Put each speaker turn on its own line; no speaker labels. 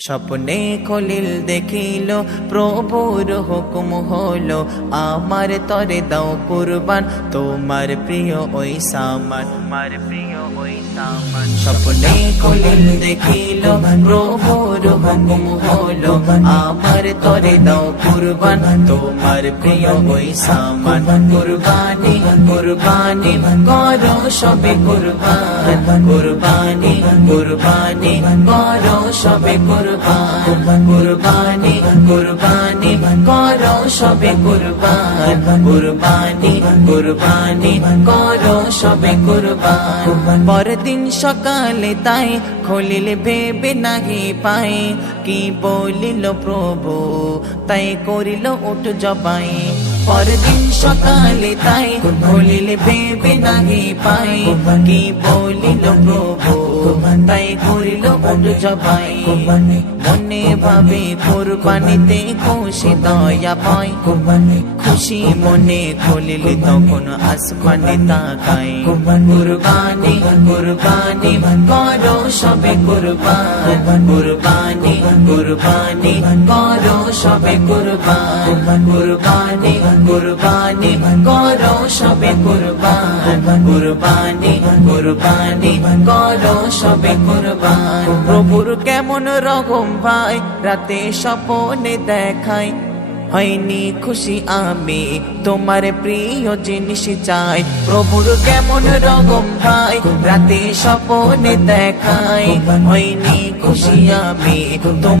স্বপ্নে খলিল দেখিল, প্রভুর হুকুম হলো, আমার তরে দাও কুরবান, তোমার প্রিয় ওই সামান, তোমার প্রিয় ওই সামান। স্বপ্নে খলিল দেখিল হুকুম হলো আমার তরে দাও কুরবান, তোমার প্রিয় ওই সামান। কুরবানি কুরবানি, করো সবে কুরবান। কুরবানি কুরবানি, করো সবে কুরবান। কুরবানি কুরবানি, করো সবে কুরবান। কুরবানি কুরবানি, করো সবে কুরবান। পরদিন সকালে তাই খলিল ভেবে নাহি পাই কি বলিল প্রভু? তাই করিল উঠ জবাই। পরদিন সকালে তাই বলিলে বেবে নাহি পাই। কি বলিল প্রভু? তাই করিল উঠ জবাই। মনে ভাবে কোরবানিতে খুশি, দয়া পাই খুশি মনে খলিল তখন আসমানে তাকাই কুরবানি কুরবানি, করো সবে কুরবান। কুরবানি কুরবানি, করো সবে কুরবান। কুরবানি কুরবানি, করো সবে কুরবান। কুরবানি কুরবানি, করো সবে কুরবান। প্রভুর কেমন রকম ভাই, রাতে স্বপনে দেখাই। হয়নি খুশি আমি, তোমার প্রিয় জিনিস চাই। প্রভুর কেমন রকম ভাই, রাতে স্বপনে দেখাই। হয়নি খুশি আমি